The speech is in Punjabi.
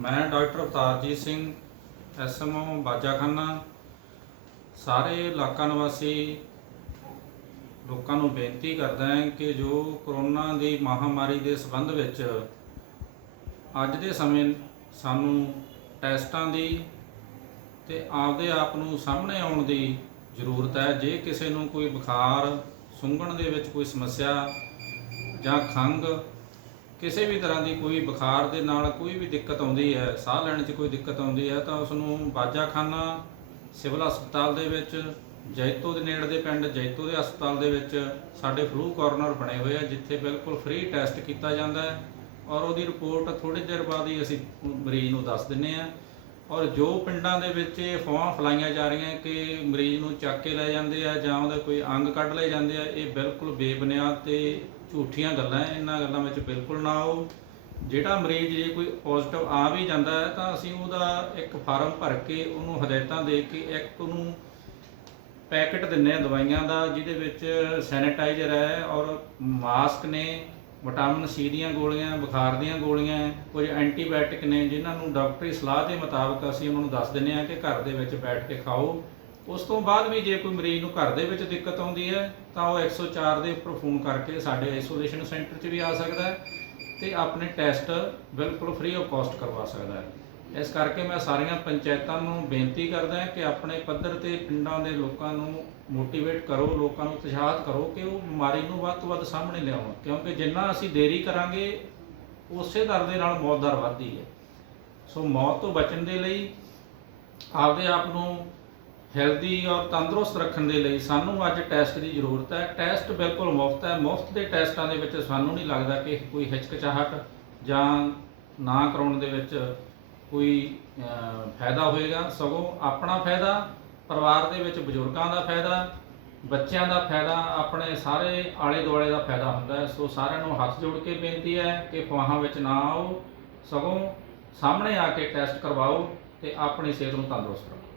ਮੈਂ ਡਾਕਟਰ ਅਵਤਾਰਜੀਤ ਸਿੰਘ ਐਸਐਮਓ ਬਾਜਾਖਾਨਾ। ਸਾਰੇ ਇਲਾਕਾ ਨਿਵਾਸੀ ਲੋਕਾਂ ਨੂੰ ਬੇਨਤੀ ਕਰਦਾ ਹਾਂ ਕਿ ਜੋ ਕਰੋਨਾ ਦੀ ਮਹਾਮਾਰੀ ਦੇ ਸੰਬੰਧ ਵਿੱਚ ਅੱਜ ਦੇ ਸਮੇਂ ਸਾਨੂੰ ਟੈਸਟਾਂ ਦੀ ਤੇ ਆਪਦੇ ਆਪ ਨੂੰ ਸਾਹਮਣੇ ਆਉਣ ਦੀ ਜ਼ਰੂਰਤ ਹੈ। ਜੇ ਕਿਸੇ ਨੂੰ ਕੋਈ ਬੁਖਾਰ ਸੁੰਘਣ ਦੇ ਵਿੱਚ ਕੋਈ ਸਮੱਸਿਆ ਜਾਂ ਖੰਘ ਕਿਸੇ ਵੀ ਤਰ੍ਹਾਂ ਦੀ ਕੋਈ ਬੁਖਾਰ ਦੇ ਨਾਲ ਕੋਈ ਵੀ ਦਿੱਕਤ ਆਉਂਦੀ ਹੈ, ਸਾਹ ਲੈਣ 'ਚ ਕੋਈ ਦਿੱਕਤ ਆਉਂਦੀ ਹੈ, ਤਾਂ ਉਸ ਨੂੰ ਬਾਜਾਖਾਨਾ ਸਿਵਲ ਹਸਪਤਾਲ ਦੇ ਵਿੱਚ, ਜੈਤੋ ਦੇ ਨੇੜੇ ਦੇ ਪਿੰਡ, ਜੈਤੋ ਦੇ ਹਸਪਤਾਲ ਦੇ ਵਿੱਚ ਸਾਡੇ ਫਲੂ ਕਾਰਨਰ ਬਣੇ ਹੋਏ ਆ, ਜਿੱਥੇ ਬਿਲਕੁਲ ਫ੍ਰੀ ਟੈਸਟ ਕੀਤਾ ਜਾਂਦਾ ਹੈ ਔਰ ਉਹਦੀ ਰਿਪੋਰਟ ਥੋੜੇ ਦੇਰ ਬਾਅਦ ਹੀ ਅਸੀਂ ਮਰੀਜ਼ ਨੂੰ ਦੱਸ ਦਿੰਨੇ ਆ ਔਰ ਜੋ ਪਿੰਡਾਂ ਦੇ ਵਿੱਚ ਇਹ ਫੋਹਾਂ ਫਲਾਈਆਂ ਜਾ ਰਹੀਆਂ ਕਿ ਮਰੀਜ਼ ਨੂੰ ਚੱਕ ਕੇ ਲੈ ਜਾਂਦੇ ਆ ਜਾਂ ਉਹਦਾ ਕੋਈ ਅੰਗ ਕੱਢ ਲਏ ਜਾਂਦੇ ਆ, ਇਹ ਬਿਲਕੁਲ ਬੇਬੁਨਿਆਦ ਤੇ ਝੂਠੀਆਂ ਗੱਲਾਂ ਇਹਨਾਂ ਗੱਲਾਂ ਵਿੱਚ ਬਿਲਕੁਲ ਨਾ ਆਓ। ਜਿਹੜਾ ਮਰੀਜ਼ ਜੇ ਕੋਈ ਪੋਜ਼ਿਟਿਵ ਆ ਵੀ ਜਾਂਦਾ ਹੈ ਤਾਂ ਅਸੀਂ ਉਹਦਾ ਇੱਕ ਫਾਰਮ ਭਰ ਕੇ ਉਹਨੂੰ ਹਦਾਇਤਾਂ ਦੇ ਕੇ ਇੱਕ ਉਹਨੂੰ ਪੈਕੇਟ ਦਿੰਨੇ ਆ ਦਵਾਈਆਂ ਦਾ, ਜਿਹਦੇ ਵਿੱਚ ਸੈਨੀਟਾਈਜ਼ਰ ਹੈ ਔਰ ਮਾਸਕ ਨੇ ਵਿਟਾਮਿਨ ਸੀ ਦੀਆਂ ਗੋਲੀਆਂ, ਬੁਖਾਰ ਦੀਆਂ ਗੋਲੀਆਂ, ਕੁਝ ਐਂਟੀਬਾਇਓਟਿਕ ਨੇ ਜਿਨ੍ਹਾਂ ਨੂੰ ਡਾਕਟਰੀ ਸਲਾਹ ਦੇ ਮੁਤਾਬਕ ਅਸੀਂ ਉਹਨਾਂ ਨੂੰ ਦੱਸ ਦਿੰਨੇ ਆ ਕਿ ਘਰ ਦੇ ਵਿੱਚ ਬੈਠ ਕੇ ਖਾਓ। ਉਸ ਤੋਂ ਬਾਅਦ ਵੀ ਜੇ ਕੋਈ ਮਰੀਜ਼ ਨੂੰ ਘਰ ਦੇ ਵਿੱਚ ਦਿੱਕਤ ਆਉਂਦੀ ਹੈ, ਤਾਂ ਉਹ 104 ਦੇ ਉੱਪਰ ਫੋਨ ਕਰਕੇ ਸਾਡੇ ਆਈਸੋਲੇਸ਼ਨ ਸੈਂਟਰ 'ਚ ਵੀ ਆ ਸਕਦਾ ਹੈ ਤੇ ਆਪਣੇ ਟੈਸਟ ਬਿਲਕੁਲ ਫ੍ਰੀ ਆਫ ਕਾਸਟ ਕਰਵਾ ਸਕਦਾ ਹੈ। ਇਸ ਕਰਕੇ ਮੈਂ ਸਾਰੀਆਂ ਪੰਚਾਇਤਾਂ ਨੂੰ ਬੇਨਤੀ ਕਰਦਾ ਕਿ ਆਪਣੇ ਪੱਧਰ ਤੇ ਪਿੰਡਾਂ ਦੇ ਲੋਕਾਂ ਨੂੰ ਮੋਟੀਵੇਟ ਕਰੋ, ਲੋਕਾਂ ਨੂੰ ਉਤਸ਼ਾਹਤ ਕਰੋ ਕਿ ਉਹ ਬਿਮਾਰੀ ਨੂੰ ਵੱਧ ਤੋਂ ਵੱਧ ਸਾਹਮਣੇ ਲਿਆਉਣ। ਕਿਉਂਕਿ ਜਿੰਨਾ ਅਸੀਂ ਦੇਰੀ ਕਰਾਂਗੇ, ਉਸੇ ਦਰ ਦੇ ਨਾਲ ਮੌਤ ਦਰ ਵੱਧਦੀ ਹੈ। ਸੋ ਮੌਤ ਤੋਂ ਬਚਣ ਦੇ ਲਈ, ਆਪਦੇ ਆਪ ਨੂੰ ਹੈਲਦੀ ਔਰ ਤੰਦਰੁਸਤ ਰੱਖਣ ਦੇ ਲਈ ਸਾਨੂੰ ਅੱਜ ਟੈਸਟ ਦੀ ਜ਼ਰੂਰਤ ਹੈ। ਟੈਸਟ ਬਿਲਕੁਲ ਮੁਫਤ ਹੈ। ਮੁਫਤ ਦੇ ਟੈਸਟਾਂ ਦੇ ਵਿੱਚ ਸਾਨੂੰ ਨਹੀਂ ਲੱਗਦਾ ਕਿ ਕੋਈ ਹਿਚਕਚਾਹਟ ਜਾਂ ਨਾ ਕਰਾਉਣ ਦੇ ਵਿੱਚ ਕੋਈ ਫਾਇਦਾ ਹੋਏਗਾ? ਸਗੋਂ ਆਪਣਾ ਫਾਇਦਾ, ਪਰਿਵਾਰ ਦੇ ਵਿੱਚ ਬਜ਼ੁਰਗਾਂ ਦਾ ਫਾਇਦਾ, ਬੱਚਿਆਂ ਦਾ ਫਾਇਦਾ, ਆਪਣੇ ਸਾਰੇ ਆਲੇ ਦੁਆਲੇ ਦਾ ਫਾਇਦਾ ਹੁੰਦਾ ਹੈ। ਸੋ ਸਾਰਿਆਂ ਨੂੰ ਹੱਥ ਜੋੜ ਕੇ ਬੇਨਤੀ ਹੈ ਕਿ ਫਵਾਹਾਂ ਵਿੱਚ ਨਾ ਆਓ। ਸਗੋਂ ਸਾਹਮਣੇ ਆ ਕੇ ਟੈਸਟ ਕਰਵਾਓ ਤੇ ਆਪਣੀ ਸਿਹਤ ਨੂੰ ਤੰਦਰੁਸਤ ਰੱਖੋ।